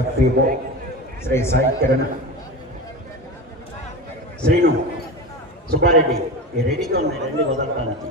FPO Shri Sai Kiran Srinu Subbareddy ఈ రెడీగా ఉన్నాయి రెండు వదలటానికి.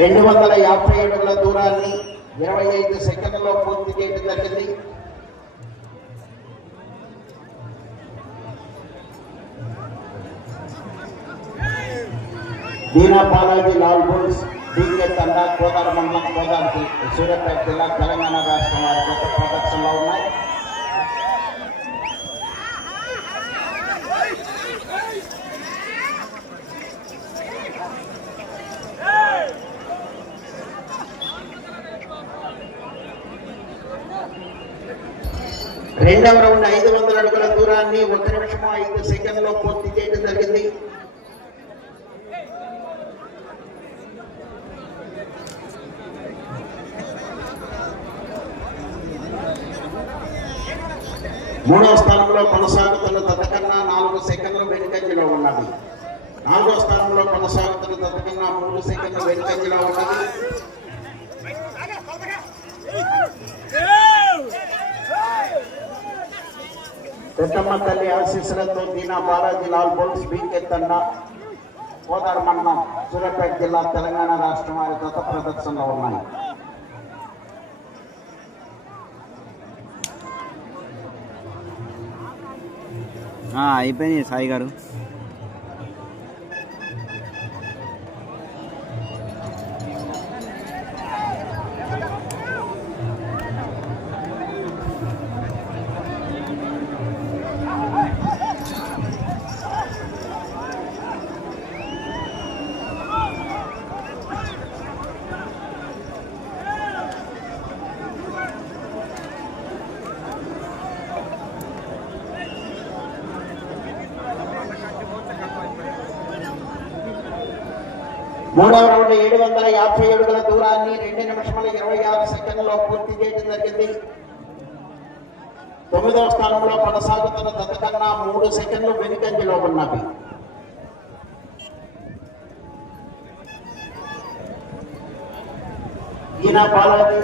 రెండు వందల యాభై అడుగుల దూరాన్ని ఇరవై ఐదు సెకండ్లో పూర్తి చేయడం జరిగింది. దీనా బాలాజీ లాల్ బుల్స్ డీకే తండా కోదాడ మండలం కోదాడ సూర్యాపేట జిల్లా తెలంగాణ రాష్ట్రం వారి ప్రొడక్షన్లో ఉన్నాయి. రెండవ రౌండ్ ఐదు వందల అడుగుల దూరాన్ని ఒక నిమిషం ఐదు సెకండ్లో పూర్తి చేయడం జరిగింది. మూడవ స్థానంలో కొనసాగుతున్న తతకన్నా నాలుగు సెకండ్లు వెనుకంజలో ఉన్నది. నాలుగో స్థానంలో కొనసాగుతున్న తతకన్నా మూడు సెకండ్లు వెనుకంజలో ఉన్నది. పెద్దమ్మ తల్లి ఆశీస్సులతో దీనా బాలాజీ లాల్ బోల్స్ బీకే తండ కోదాడ మండలం సూర్యాపేట జిల్లా తెలంగాణ రాష్ట్రం వారి గత ప్రదర్శనలో ఉన్నాయి. అయిపోయినాయి అయిపోయింది సాయి గారు. మూడవ రౌండ్ ఏడు వందల యాభై అడుగుల దూరాన్ని రెండు నిమిషముల ఇరవై ఆరు సెకండ్లో పూర్తి చేయడం జరిగింది. తొమ్మిదవ స్థానంలో కొనసాగుతున్న దత్తకన్నా మూడు సెకండ్లు వెనుకంజలో ఉన్నవి. ఈయన బాలాజీ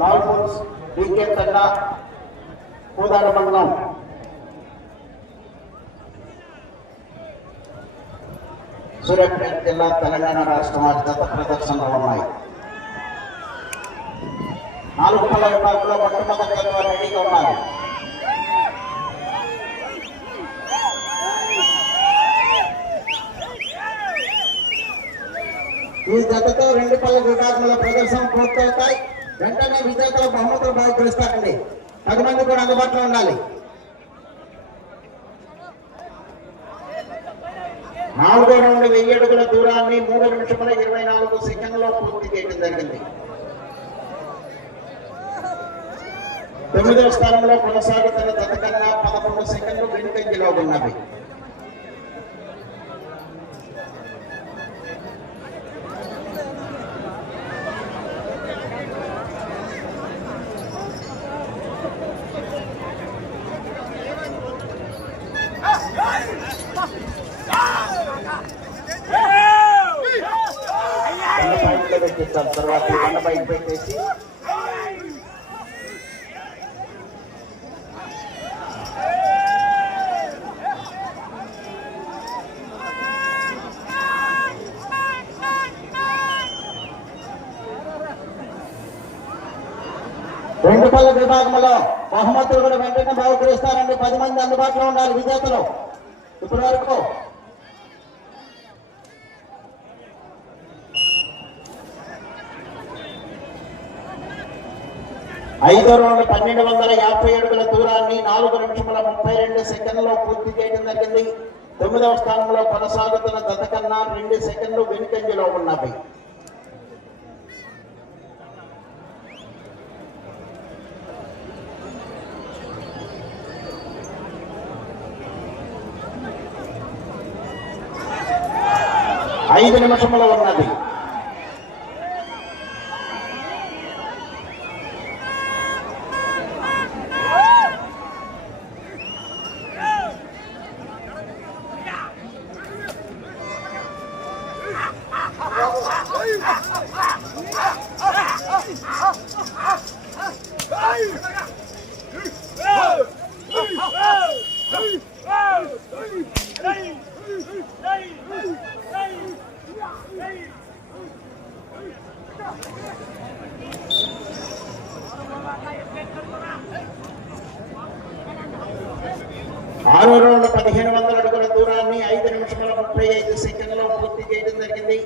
లాల్ బుల్స్ డీకే తండ కోదాడ మండలం సూర్యాపేట జిల్లా తెలంగాణ రాష్ట్రం వారి గత ప్రదర్శనలో ఉన్నాయి నాలుగు పళ్ళ విభాగంలో మొట్టమొదటి రెడీగా ఉన్నారు. ఈ జతతో రెండు పళ్ళ విభాగంలో ప్రదర్శన పూర్తవుతాయి. వెంటనే విజేతలు బహుమతులు బహుకరిస్తారండి పది మంది కూడా అందుబాటులో ఉండాలి. నాలుగో రౌండ్ వెయ్యి అడుగుల దూరాన్ని మూడు నిమిషముల ఇరవై నాలుగు సెకండ్లో పూర్తి చేయడం జరిగింది. తొమ్మిదవ స్థానంలో కొనసాగుతున్న దత్తకన్నా పదకొండు సెకండ్లు వెనుకంజలో ఉన్నవి. బయటలో తర్వాత ఈ బండ బయట పెట్టేసి రెండు పళ్ళ విభాగంలో బహుమతులు కూడా వెంటనే బహుకరిస్తారండి. పది మంది అందుబాటులో ఉండాలి విజేతలు. ఇప్పటి వరకు ఐదో రౌండ్ పన్నెండు వందల యాభై అడుగుల దూరాన్ని నాలుగు నిమిషముల ముప్పై రెండు సెకండ్లలో పూర్తి చేయడం జరిగింది. తొమ్మిదవ స్థానంలో కొనసాగుతున్న గత కన్నా రెండు సెకండ్లు వెనుకంజలో ఉన్నవి. ఐదు నిమిషములు ఉన్నది. ఆరో రౌండ్ పదిహేను వందల అడుగుల దూరాన్ని ఐదు నిమిషాల ముప్పై ఐదు సెకండ్లలో పూర్తి చేయడం జరిగింది.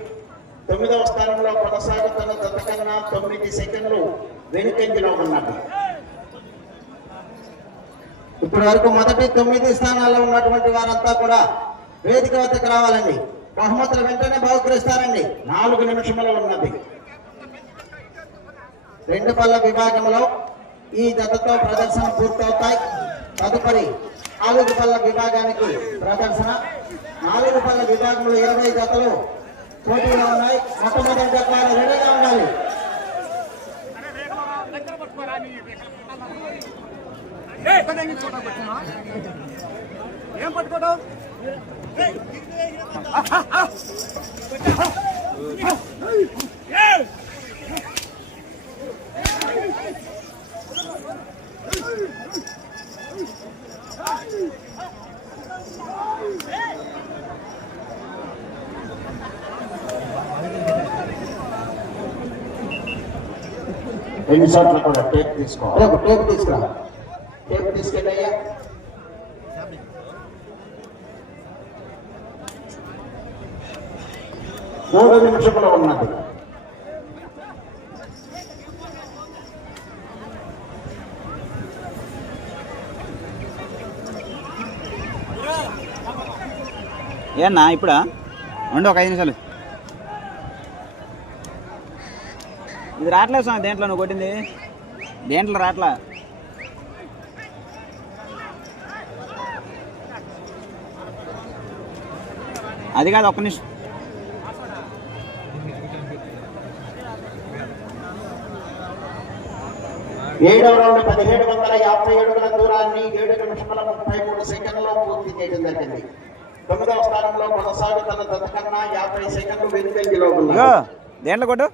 తొమ్మిదవ స్థానంలో కొనసాగుతున్న గత కన్నా తొమ్మిది సెకండ్లు వెనుకంజలో ఉన్నది. ఇప్పటి వరకు మొదటి తొమ్మిది స్థానాల్లో ఉన్నటువంటి వారంతా కూడా వేదిక వద్దకు రావాలండి. బహుమతులు వెంటనే బహుకరిస్తారండి. నాలుగు నిమిషంలో ఉన్నది. రెండు పళ్ళ విభాగంలో ఈ జతతో ప్రదర్శన పూర్తవుతాయి. తదుపరి నాలుగు పళ్ళ విభాగానికి ప్రదర్శన. నాలుగు పళ్ళ విభాగంలో ఇరవై జతలు పోటీలో ఉన్నాయి మొట్టమొదటి జత వారు రెడీగా ఉండాలి ఏం పట్టుకోవడం రెండు చోట్ల కూడా టేప్ తీసుకోవాలి. రేపు టేపు తీసుకురా. టేప్ తీసుకెళ్ళయ్యా మూడు నిమిషములు ఉన్నది. ఏనా ఇప్పుడా? ఉండు ఒక ఐదు నిమిషాలు. ఇది రావట్లేదు స్వామి దేంట్లో నువ్వు కొట్టింది? దేంట్లో రాట్లా అది కాదు ఒక్క నిమిషం. ఏడవ రౌండ్ పదిహేడు వందల యాభై అడుగుల దూరాన్ని ఏడు నిమిషముల ముప్పై మూడు సెకండ్లలో పూర్తి చేయడం జరిగింది. తొమ్మిదవ స్థానంలో కొనసాగుతున్న గత కన్నా యాభై సెకండ్లు వెనుకంజలో ఉన్నారు. దేంట్లో కొట్టు?